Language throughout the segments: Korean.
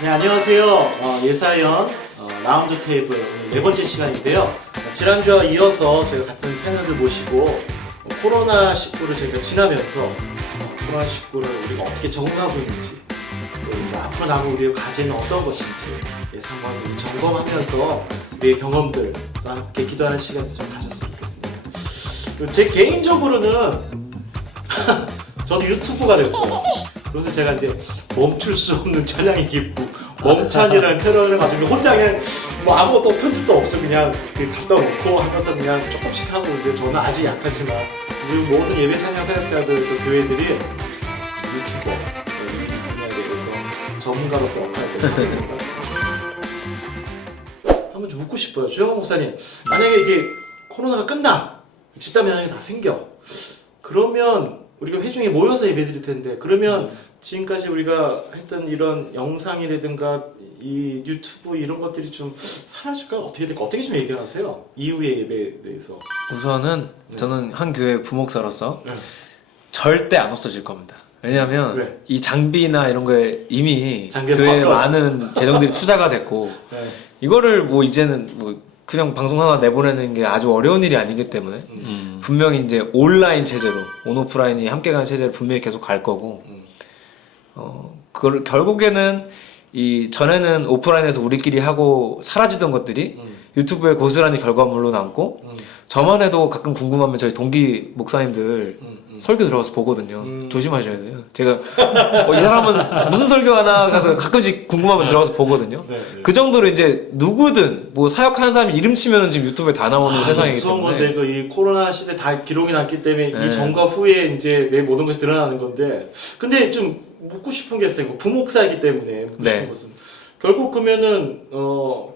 네, 안녕하세요. 예사연 라운드 테이블 오늘 네 번째 시간인데요. 지난주와 이어서 제가 같은 패널을 모시고 코로나19를 저희가 지나면서 코로나19를 우리가 어떻게 적응하고 있는지, 또 이제 앞으로 남은 우리의 과제는 어떤 것인지 한번 우리 점검하면서 우리의 경험들과 함께 기도하는 시간을 좀 가졌으면 좋겠습니다. 제 개인적으로는 저도 유튜버가 됐어요. 그래서 제가 이제 멈출 수 없는 찬양이 깊고 멈찬이라는 채널을 가지고 혼자 그냥 뭐 아무것도 편집도 없어 그냥 갖다 놓고 하면서 그냥 조금씩 하고 있는데, 저는 아주 약하지만 우리 모든 예배 찬양 사역자들 또 교회들이 유튜버 이 분야에 대해서 전문가로서 역할을 하고 있는 것 같습니다. 한번 좀 묻고 싶어요. 주영환 목사님, 만약에 이게 코로나가 끝나 집단 면역이 다 생겨, 그러면 우리가 회중에 모여서 예배드릴 텐데, 그러면 지금까지 우리가 했던 이런 영상이라든가 이 유튜브 이런 것들이 좀 사라질까요? 어떻게 될까? 어떻게 좀 얘기하세요? 이후의 예배에 대해서. 우선은 저는 한 교회 부목사로서 네. 절대 안 없어질 겁니다. 왜냐하면 왜? 이 장비나 이런 거에 이미 장비를 교회에 바꿔. 많은 재정들이 투자가 됐고 네. 이거를 뭐 이제는 뭐 그냥 방송 하나 내보내는 게 아주 어려운 일이 아니기 때문에 분명히 이제 온라인 체제로 온오프라인이 함께 가는 체제를 분명히 계속 갈 거고 그걸 결국에는 이 전에는 오프라인에서 우리끼리 하고 사라지던 것들이 유튜브에 고스란히 결과물로 남고 저만 해도 가끔 궁금하면 저희 동기 목사님들 설교 들어가서 보거든요. 조심하셔야 돼요. 제가 이 사람은 무슨 설교하나 가서 가끔씩 궁금하면 들어가서 보거든요. 네. 그 정도로 이제 누구든 뭐 사역하는 사람이 이름 치면은 지금 유튜브에 다 나오는 세상이기 무서운 때문에. 건데 이 코로나 시대 다 기록이 났기 때문에 네. 이 전과 후에 이제 내 모든 것이 드러나는 건데, 근데 좀 묻고 싶은 게 있어요. 부목사이기 때문에 묻고 네. 싶은 것은 결국 그러면은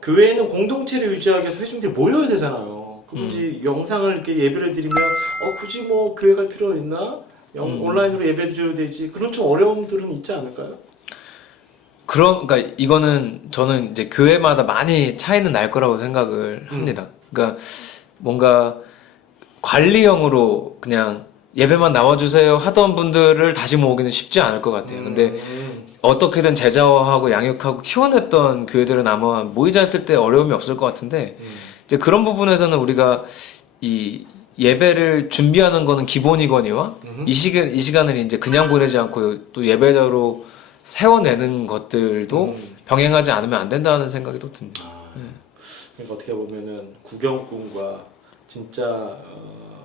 교회는 공동체를 유지하기 위해서 회중들이 모여야 되잖아요. 그럼 이제 영상을 이렇게 예배를 드리면 굳이 뭐 교회 갈 필요 있나? 온라인으로 예배 드려도 되지. 그런 좀 어려움들은 있지 않을까요? 그러니까 이거는 저는 이제 교회마다 많이 차이는 날 거라고 생각을 합니다. 그러니까 뭔가 관리형으로 그냥 예배만 나와주세요 하던 분들을 다시 모으기는 쉽지 않을 것 같아요. 근데 어떻게든 제자화하고 양육하고 키워냈던 교회들은 아마 모이자 했을 때 어려움이 없을 것 같은데 이제 그런 부분에서는 우리가 이 예배를 준비하는 거는 기본이거니와 이 시간을 이제 그냥 보내지 않고 또 예배자로 세워내는 것들도 병행하지 않으면 안 된다는 생각이 또 듭니다. 그러니까 어떻게 보면은 구경꾼과 진짜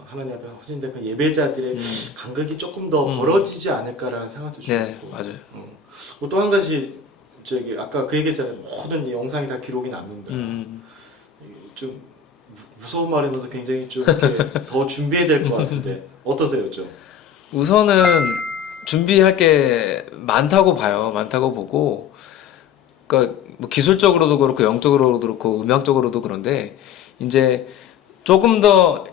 하나님 앞에 헌신된 그 예배자들의 간극이 조금 더 벌어지지 않을까라는 생각도 좀 네, 있고. 맞아요. 또 한 가지 아까 그 얘기했잖아요. 모든 영상이 다 기록이 남는다. 좀 무서운 말이면서 굉장히 좀 이렇게 더 준비해야 될 것 같은데 어떠세요, 좀? 우선은 준비할 게 많다고 봐요. 많다고 보고, 그러니까 뭐 기술적으로도 그렇고 영적으로도 그렇고 음악적으로도 그런데 이제 조금 더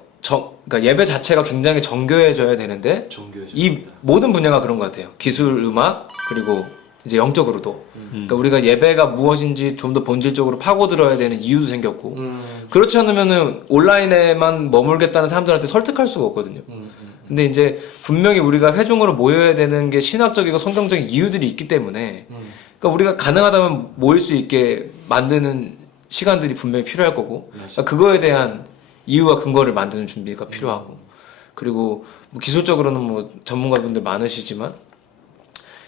그러니까 예배 자체가 굉장히 정교해져야 되는데 이 모든 분야가 그런 것 같아요. 기술, 음악, 그리고 이제 영적으로도. 그러니까 우리가 예배가 무엇인지 좀 더 본질적으로 파고들어야 되는 이유도 생겼고, 그렇지 않으면은 온라인에만 머물겠다는 사람들한테 설득할 수가 없거든요. 근데 이제 분명히 우리가 회중으로 모여야 되는 게 신학적이고 성경적인 이유들이 있기 때문에, 그러니까 우리가 가능하다면 모일 수 있게 만드는 시간들이 분명히 필요할 거고, 그러니까 그거에 대한 이유와 근거를 만드는 준비가 필요하고, 그리고 뭐 기술적으로는 뭐 전문가분들 많으시지만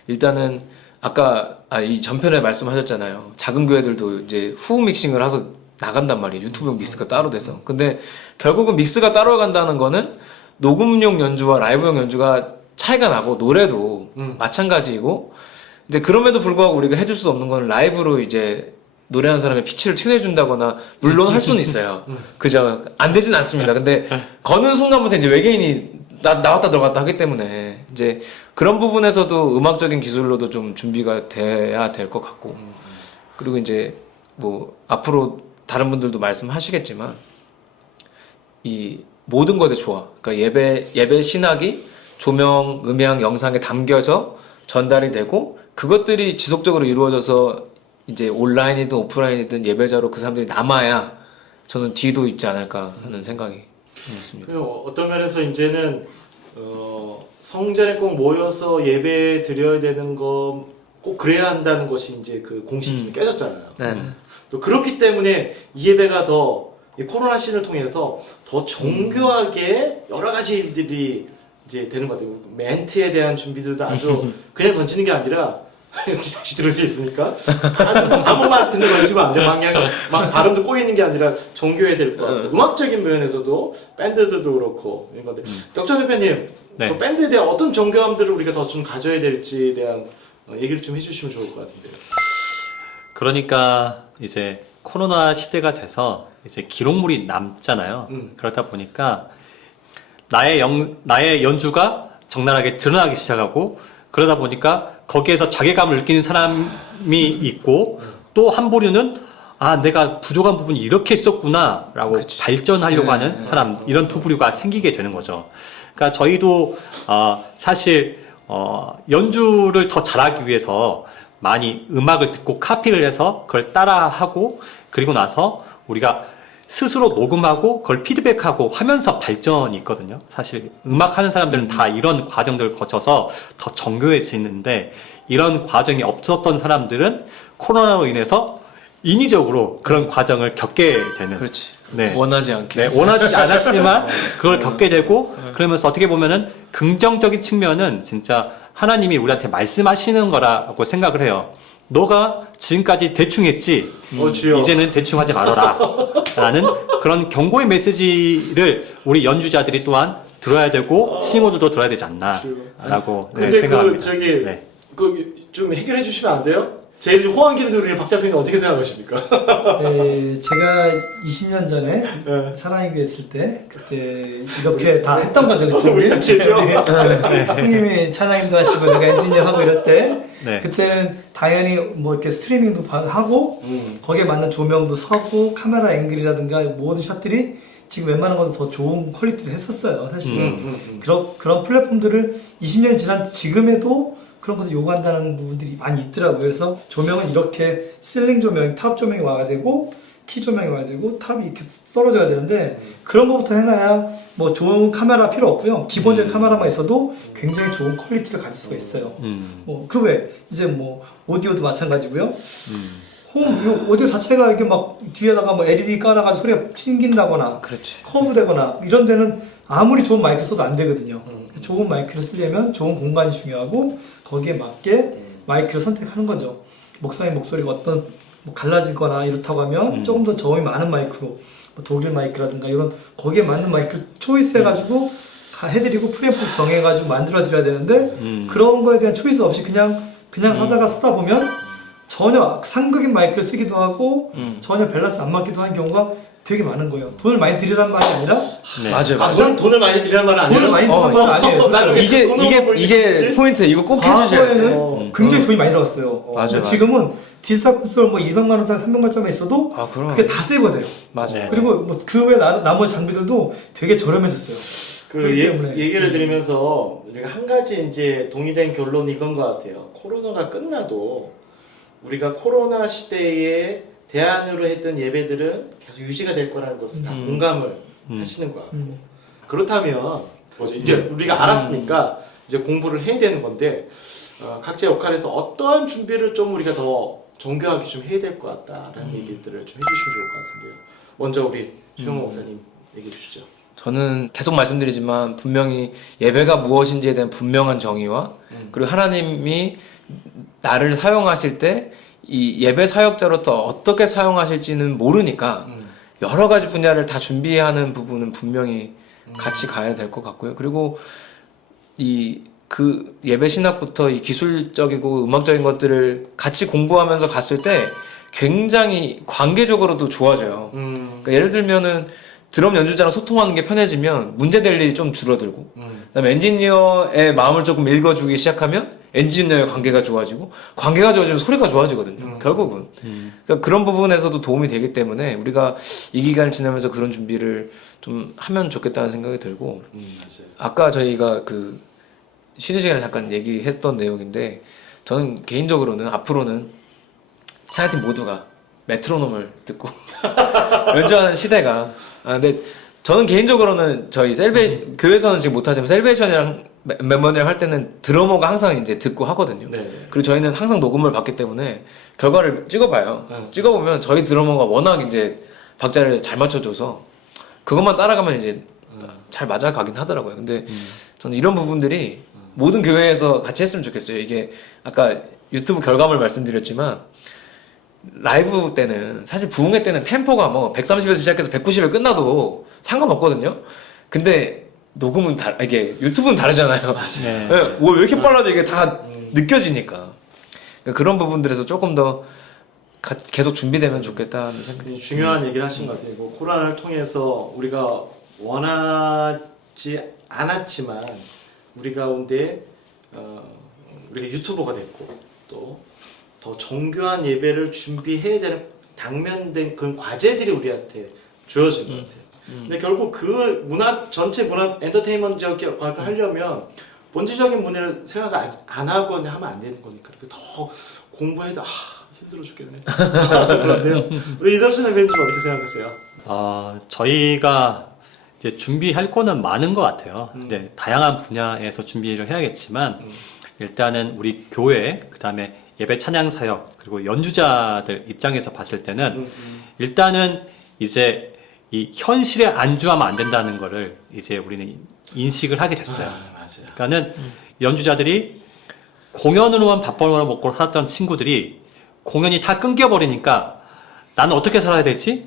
일단은 아까 이 전편에 말씀하셨잖아요. 작은 교회들도 이제 후 믹싱을 해서 나간단 말이에요. 유튜브 믹스가 따로 돼서. 근데 결국은 믹스가 따로 간다는 거는 녹음용 연주와 라이브용 연주가 차이가 나고, 노래도 마찬가지이고, 근데 그럼에도 불구하고 우리가 해줄 수 없는 건 라이브로 이제 노래하는 사람의 피치를 튠해준다거나, 물론 할 수는 있어요. 그죠? 안 되진 않습니다. 근데 거는 순간부터 이제 외계인이 나왔다 들어갔다 하기 때문에 이제 그런 부분에서도 음악적인 기술로도 좀 준비가 돼야 될 것 같고, 그리고 이제 뭐 앞으로 다른 분들도 말씀하시겠지만 이 모든 것의 조화, 그러니까 예배 신학이 조명, 음향, 영상에 담겨져 전달이 되고, 그것들이 지속적으로 이루어져서 이제 온라인이든 오프라인이든 예배자로 그 사람들이 남아야 저는 뒤도 있지 않을까 하는 생각이 있습니다. 어떤 면에서 이제는 성전에 꼭 모여서 예배 드려야 되는 거 꼭 그래야 한다는 것이 이제 그 공식이 깨졌잖아요. 네. 또 그렇기 때문에 이 예배가 더 이 코로나 시즌을 통해서 더 정교하게 여러 가지 일들이 이제 되는 것 같아요. 멘트에 대한 준비들도 아주 그냥 던지는 게 아니라 다시 들을 수 있습니까? 아무 말 듣는 던지면 안 돼. 막 발음도 꼬이는 게 아니라 정교해야 될 것 같고 음악적인 면에서도 밴드들도 그렇고 이런 건데 덕전 대표님 네. 그 밴드에 대한 어떤 정교함들을 우리가 더 좀 가져야 될지에 대한 얘기를 좀 해주시면 좋을 것 같은데요. 그러니까 이제 코로나 시대가 돼서 이제 기록물이 남잖아요. 그러다 보니까 나의 연주가 적나라하게 드러나기 시작하고 그러다 보니까 거기에서 자괴감을 느끼는 사람이 있고 또 한 부류는 아 내가 부족한 부분이 이렇게 있었구나 라고 그치. 발전하려고 하는 사람 이런 두 부류가 생기게 되는 거죠. 그러니까 저희도 사실 연주를 더 잘하기 위해서 많이 음악을 듣고 카피를 해서 그걸 따라하고 그리고 나서 우리가 스스로 녹음하고 그걸 피드백하고 하면서 발전이 있거든요. 사실 음악하는 사람들은 다 이런 과정들을 거쳐서 더 정교해지는데 이런 과정이 없었던 사람들은 코로나로 인해서 인위적으로 그런 과정을 겪게 되는. 그렇지. 네. 원하지 않게. 네, 원하지 않았지만 그걸 겪게 되고 그러면서 어떻게 보면은 긍정적인 측면은 진짜 하나님이 우리한테 말씀하시는 거라고 생각을 해요. 너가 지금까지 대충 했지 주여. 이제는 대충 하지 말아라 라는 그런 경고의 메시지를 우리 연주자들이 또한 들어야 되고 싱어들도 들어야 되지 않나 라고 근데 생각합니다. 그 저기 네. 그 좀 해결해 주시면 안 돼요? 제일 호황기를 누리는 박 대표님 어떻게 생각하십니까? 네, 제가 20년 전에 사랑이교 했을 때 그때 이렇게 다 했던 거죠, 그쵸? 우리 같이 했죠? 형님이 찬양님도 하시고 내가 엔지니어 하고 이럴 때 네. 그때는 당연히 뭐 이렇게 스트리밍도 하고 거기에 맞는 조명도 사고 카메라 앵글이라든가 모든 샷들이 지금 웬만한 것도 더 좋은 퀄리티를 했었어요, 사실은. 그런 플랫폼들을 20년이 지난 지금에도 그런 것도 요구한다는 부분들이 많이 있더라고요. 그래서 조명은 이렇게 실링 조명, 탑 조명이 와야 되고 키 조명이 와야 되고 탑이 이렇게 떨어져야 되는데 그런 것부터 해놔야 뭐 좋은 카메라 필요 없고요. 기본적인 카메라만 있어도 굉장히 좋은 퀄리티를 가질 수가 있어요. 뭐 그 외 이제 뭐 오디오도 마찬가지고요. 이 오디오 자체가 이게 막 뒤에다가 뭐 LED 깔아가지고 소리가 튕긴다거나 그렇지. 커브되거나 이런 데는 아무리 좋은 마이크 써도 안 되거든요. 좋은 마이크를 쓰려면 좋은 공간이 중요하고 거기에 맞게 마이크를 선택하는 거죠. 목사님 목소리가 어떤 뭐 갈라지거나 이렇다고 하면 조금 더 저음이 많은 마이크로 뭐 독일 마이크라든가 이런 거기에 맞는 마이크를 초이스 해가지고 다 해드리고 프리앰프 정해가지고 만들어드려야 되는데 그런 거에 대한 초이스 없이 그냥 사다가 쓰다 보면 전혀 상극인 마이크를 쓰기도 하고 전혀 밸런스 안 맞기도 하는 경우가 되게 많은 거예요. 돈을 많이 들이란 말이 아니라 네. 맞아요. 아, 돈을 많이 들이란 말은 아니에요? 돈을 많이 들이란 말은 아니에요. 나는 이게 포인트. 이거 꼭 해주셔야 돼. 과거에는 굉장히 돈이 많이 들어갔어요. 맞아요, 근데 지금은 디지털 콘솔 뭐 200만 원짜리 300만 원짜리 있어도 아, 그럼. 그게 다 세거든요. 맞아요. 그리고 뭐 그 외 나머지 장비들도 되게 저렴해졌어요. 그 그렇기 때문에. 얘기를 드리면서 우리가 한 가지 이제 동의된 결론이 이건 것 같아요. 코로나가 끝나도 우리가 코로나 시대에 대안으로 했던 예배들은 계속 유지가 될 거라는 것을 다 공감을 하시는 것 같고 그렇다면 이제 우리가 알았으니까 이제 공부를 해야 되는 건데 각자 역할에서 어떠한 준비를 좀 우리가 더 정교하게 좀 해야 될 것 같다라는 얘기들을 좀 해주시면 좋을 것 같은데요. 먼저 우리 최영호 목사님 얘기해 주시죠. 저는 계속 말씀드리지만 분명히 예배가 무엇인지에 대한 분명한 정의와 그리고 하나님이 나를 사용하실 때 이 예배 사역자로부터 어떻게 사용하실지는 모르니까 여러 가지 분야를 다 준비하는 부분은 분명히 같이 가야 될 것 같고요. 그리고 그 예배 신학부터 이 기술적이고 음악적인 것들을 같이 공부하면서 갔을 때 굉장히 관계적으로도 좋아져요. 그러니까 예를 들면은 드럼 연주자랑 소통하는 게 편해지면 문제될 일이 좀 줄어들고 그다음에 엔지니어의 마음을 조금 읽어주기 시작하면 엔지니어의 관계가 좋아지고 관계가 좋아지면 소리가 좋아지거든요. 결국은 그러니까 그런 부분에서도 도움이 되기 때문에 우리가 이 기간을 지나면서 그런 준비를 좀 하면 좋겠다는 생각이 들고 맞아요. 아까 저희가 그 쉬는 시간에 잠깐 얘기했던 내용인데 저는 개인적으로는 앞으로는 찬양팀 모두가 메트로놈을 듣고 연주하는 시대가 근데 저는 개인적으로는 저희 교회에서는 지금 못하지만 셀베이션이랑 멤버들이랑 할 때는 드러머가 항상 이제 듣고 하거든요. 네. 그리고 저희는 항상 녹음을 받기 때문에 결과를 찍어봐요. 찍어보면 저희 드러머가 워낙 이제 박자를 잘 맞춰줘서 그것만 따라가면 이제 잘 맞아가긴 하더라고요. 근데 저는 이런 부분들이 모든 교회에서 같이 했으면 좋겠어요. 이게 아까 유튜브 결과물 말씀드렸지만 라이브 때는 사실 부흥회 때는 템포가 뭐 130에서 시작해서 190에 끝나도 상관없거든요. 근데 녹음은 이게 유튜브는 다르잖아요. 네. 네, 왜 이렇게 빨라져 이게 다 느껴지니까. 그러니까 그런 부분들에서 조금 더 계속 준비되면 좋겠다는 생각이 중요한 얘기를 하신 것 같아요. 뭐 코로나를 통해서 우리가 원하지 않았지만 우리 가운데 우리가 유튜버가 됐고 또 더 정교한 예배를 준비해야 되는 당면된 그런 과제들이 우리한테 주어진 것 같아요. 근데 결국 그 전체 문화 엔터테인먼트적 역할을 하려면 본질적인 문제를 생각 안 하고 하면 안 되는 거니까 더 공부해도 힘들어 죽겠네. 그런데요. 우리 이덕순 선배님 어떻게 생각하세요? 저희가 이제 준비할 거는 많은 것 같아요. 근데 다양한 분야에서 준비를 해야겠지만 일단은 우리 교회, 그 다음에 예배 찬양 사역, 그리고 연주자들 입장에서 봤을 때는 일단은 이제 이 현실에 안주하면 안 된다는 거를 이제 우리는 인식을 하게 됐어요. 맞아요. 그러니까는 연주자들이 공연으로만 밥벌어 먹고 살았던 친구들이 공연이 다 끊겨버리니까 나는 어떻게 살아야 되지?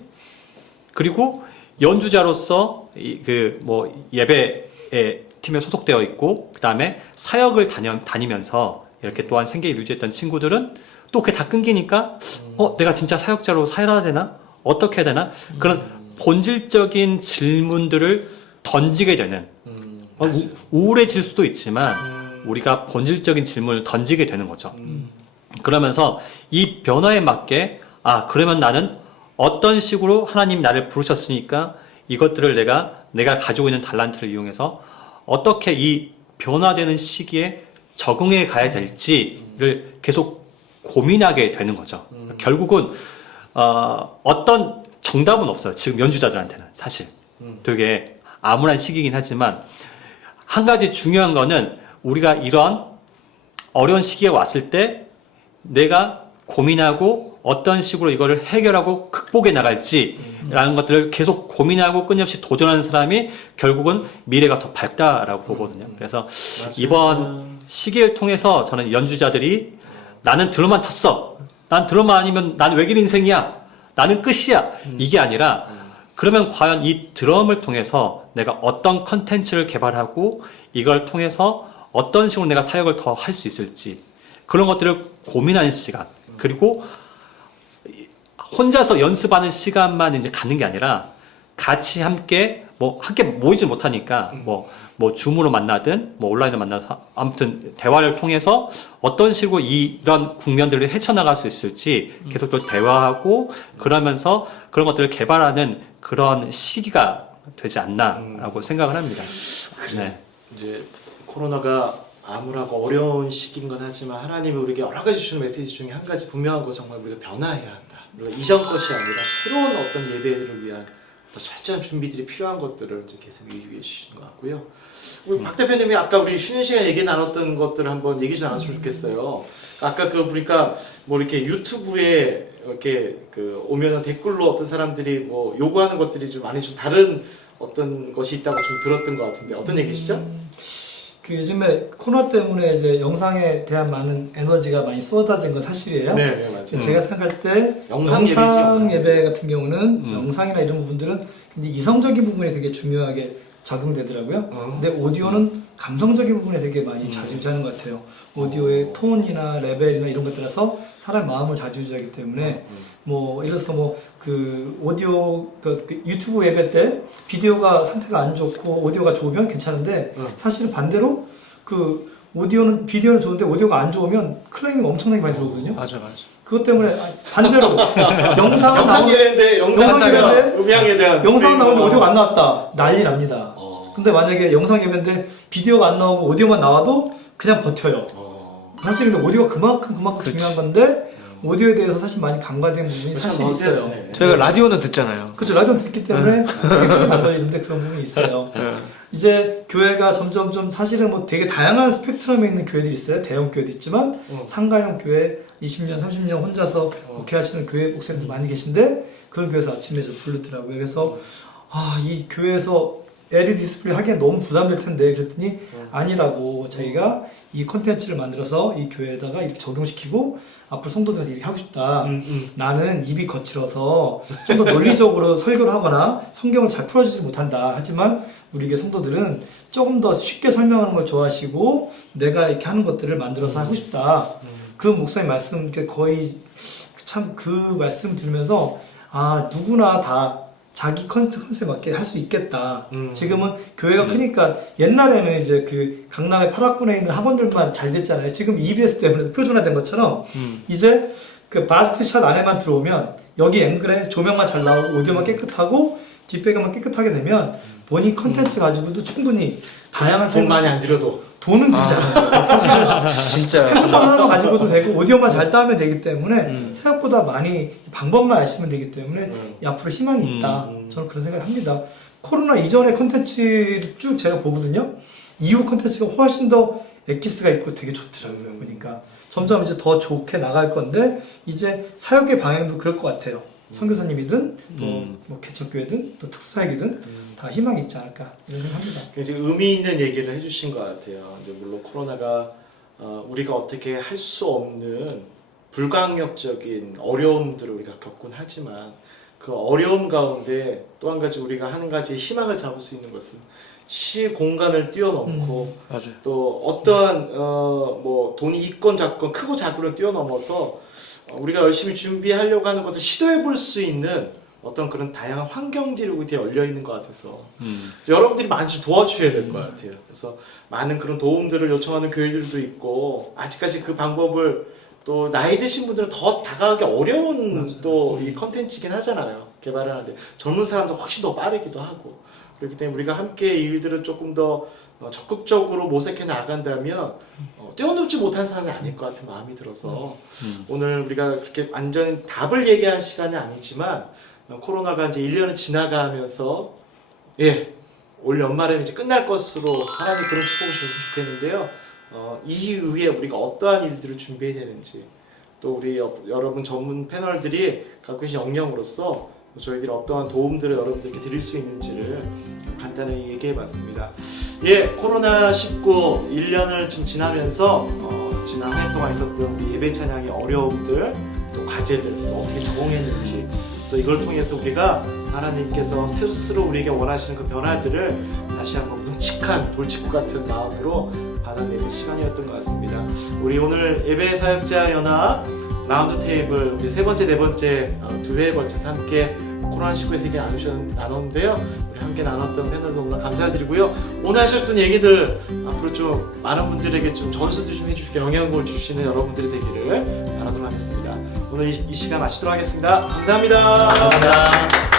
그리고 연주자로서 예배의 팀에 소속되어 있고 그 다음에 사역을 다니면서 이렇게 또한 생계를 유지했던 친구들은 또 그게 다 끊기니까 내가 진짜 사역자로 살아야 되나? 어떻게 해야 되나? 그런 본질적인 질문들을 던지게 되는 우울해질 수도 있지만 우리가 본질적인 질문을 던지게 되는 거죠. 그러면서 이 변화에 맞게 그러면 나는 어떤 식으로 하나님이 나를 부르셨으니까 이것들을 내가 가지고 있는 달란트를 이용해서 어떻게 이 변화되는 시기에 적응해 가야 될지를 계속 고민하게 되는 거죠. 결국은 어떤 정답은 없어요. 지금 연주자들한테는 사실 되게 암울한 시기이긴 하지만 한 가지 중요한 거는 우리가 이런 어려운 시기에 왔을 때 내가 고민하고 어떤 식으로 이거를 해결하고 극복해 나갈지라는 것들을 계속 고민하고 끊임없이 도전하는 사람이 결국은 미래가 더 밝다라고 보거든요. 그래서 이번 시기를 통해서 저는 연주자들이 나는 드럼만 쳤어. 난 드럼만 아니면 난 외길 인생이야. 나는 끝이야. 이게 아니라 그러면 과연 이 드럼을 통해서 내가 어떤 컨텐츠를 개발하고 이걸 통해서 어떤 식으로 내가 사역을 더 할 수 있을지 그런 것들을 고민하는 시간 그리고 혼자서 연습하는 시간만 이제 갖는 게 아니라 같이 함께 모이지 못하니까 줌으로 만나든 온라인으로 만나든 아무튼 대화를 통해서 어떤 식으로 이런 국면들을 헤쳐나갈 수 있을지 계속 또 대화하고 그러면서 그런 것들을 개발하는 그런 시기가 되지 않나라고 생각을 합니다. 네. 이제 코로나가 암울하고 어려운 시기인 건 하지만 하나님이 우리에게 여러 가지 주는 메시지 중에 한 가지 분명한 거 정말 우리가 변화해야 한다. 우리가 이전 것이 아니라 새로운 어떤 예배를 위한 더 철저한 준비들이 필요한 것들을 이제 계속 얘기해 주시는 것 같고요. 우리 박 대표님이 아까 우리 쉬는 시간 얘기 나눴던 것들을 한번 얘기 좀 나눴으면 좋겠어요. 아까 보니까 이렇게 유튜브에 이렇게 오면은 댓글로 어떤 사람들이 요구하는 것들이 좀 많이 좀 다른 어떤 것이 있다고 좀 들었던 것 같은데 어떤 얘기시죠? 요즘에 코로나 때문에 이제 영상에 대한 많은 에너지가 많이 쏟아진 건 사실이에요. 네, 맞아요. 제가 생각할 때 영상 예배 같은 경우는 영상이나 이런 부분들은 굉장히 이성적인 부분이 되게 중요하게 적용되더라고요. 근데 오디오는 감성적인 부분에 되게 많이 좌지우지하는 것 같아요. 오디오의 톤이나 레벨이나 이런 것들에서 사람 마음을 좌지우지하기 때문에 예를 들어서 오디오 유튜브 예배 때 비디오가 상태가 안 좋고 오디오가 좋으면 괜찮은데 사실은 반대로 비디오는 좋은데 오디오가 안 좋으면 클레이밍이 엄청나게 많이 들어오거든요. 맞아. 그것 때문에 반대로 영상 예배인데 음향에 대한 영상 나오는데 오디오가 안 나왔다 난리 납니다. 근데 만약에 영상 예배인데 비디오가 안 나오고 오디오만 나와도 그냥 버텨요. 사실 근데 오디오가 그만큼 중요한 건데 오디오에 대해서 사실 많이 간과된 부분이 사실 있어요. 저희가 라디오는 듣잖아요. 그렇죠. 라디오 듣기 때문에 되게 크게 안 걸리는데 그런 부분이 있어요. 이제 교회가 점점 좀 사실은 뭐 되게 다양한 스펙트럼에 있는 교회들이 있어요. 대형 교회도 있지만 상가형 교회 20년, 30년 혼자서 목회하시는 교회 목사님도 많이 계신데 그런 교회에서 아침에 저 부르더라고요. 그래서 이 교회에서 LED 디스플레이 하기엔 너무 부담될 텐데 그랬더니 아니라고 저희가 이 컨텐츠를 만들어서 이 교회에다가 이렇게 적용시키고 앞으로 성도들한테 이렇게 하고 싶다. 나는 입이 거칠어서 좀 더 논리적으로 설교를 하거나 성경을 잘 풀어주지 못한다. 하지만 우리 교회 성도들은 조금 더 쉽게 설명하는 걸 좋아하시고 내가 이렇게 하는 것들을 만들어서 하고 싶다. 그 목사님 말씀 거의 참 그 말씀 들으면서 누구나 다 자기 컨셉에 맞게 할 수 있겠다. 지금은 교회가 크니까 옛날에는 이제 그 강남의 8학군에 있는 학원들만 잘 됐잖아요. 지금 EBS 때문에 표준화된 것처럼 이제 그 바스트샷 안에만 들어오면 여기 앵글에 조명만 잘 나오고 오디오만 깨끗하고 뒷배경만 깨끗하게 되면 본인 컨텐츠 가지고도 충분히 다양한 돈 많이 안 들여도 돈은 들지 않아요. 사실은 진짜. 핸드폰 하나만 가지고도 되고 오디오만 잘 따면 되기 때문에 생각보다 많이 방법만 아시면 되기 때문에 앞으로 희망이 있다. 저는 그런 생각을 합니다. 코로나 이전의 컨텐츠 쭉 제가 보거든요. 이후 컨텐츠가 훨씬 더 엑기스가 있고 되게 좋더라고요. 보니까 점점 이제 더 좋게 나갈 건데 이제 사역의 방향도 그럴 것 같아요. 선교사님이든 또 뭐 개척교회든 또 특수사역이든 다 희망이 있지 않을까 이런 생각합니다. 굉장히 의미 있는 얘기를 해주신 것 같아요. 이제 물론 코로나가 우리가 어떻게 할 수 없는 불가항력적인 어려움들을 우리가 겪곤 하지만 그 어려움 가운데 또 한 가지 우리가 한 가지 희망을 잡을 수 있는 것은 시공간을 뛰어넘고 맞아요. 또 어떠한 뭐 돈이 있건 작건 크고 작고를 뛰어넘어서 우리가 열심히 준비하려고 하는 것을 시도해 볼 수 있는 어떤 그런 다양한 환경들이 우리한테 열려 있는 것 같아서 여러분들이 많이 좀 도와주셔야 될 것 같아요. 그래서 많은 그런 도움들을 요청하는 교회들도 있고 아직까지 그 방법을 또 나이 드신 분들은 더 다가가기 어려운 또 이 컨텐츠이긴 하잖아요. 개발을 하는데 젊은 사람들 훨씬 더 빠르기도 하고 그렇기 때문에 우리가 함께 이 일들을 조금 더 적극적으로 모색해 나간다면 뛰어넘지 못한 사람이 아닐 것 같은 마음이 들어서 오늘 우리가 그렇게 완전 답을 얘기한 시간은 아니지만 코로나가 이제 1년을 지나가면서 올 연말에는 이제 끝날 것으로 하나님 그런 축복을 주셨으면 좋겠는데요. 이후에 우리가 어떠한 일들을 준비해야 되는지 또 우리 여러분 전문 패널들이 갖고 계신 역량으로서 저희들이 어떠한 도움들을 여러분들께 드릴 수 있는지를 간단히 얘기해봤습니다. 코로나19 1년을 좀 지나면서 지난 한 해 동안 있었던 우리 예배 찬양의 어려움들 또 과제들 또 어떻게 적응했는지 또 이걸 통해서 우리가 하나님께서 스스로 우리에게 원하시는 그 변화들을 다시 한번 묵직한 돌직구 같은 마음으로 받아내는 시간이었던 것 같습니다. 우리 오늘 예배 사역자 연합 라운드 테이블 우리 세 번째, 네 번째 두 회에 걸쳐서 함께 코로나19에서 얘기 나눴는데요. 우리 함께 나눴던 패널도 너무나 감사드리고요. 오늘 하셨던 얘기들 앞으로 좀 많은 분들에게 좀 전수들 좀 해주시고 영향을 주시는 여러분들이 되기를 바라도록 하겠습니다. 오늘 이 시간 마치도록 하겠습니다. 감사합니다. 감사합니다.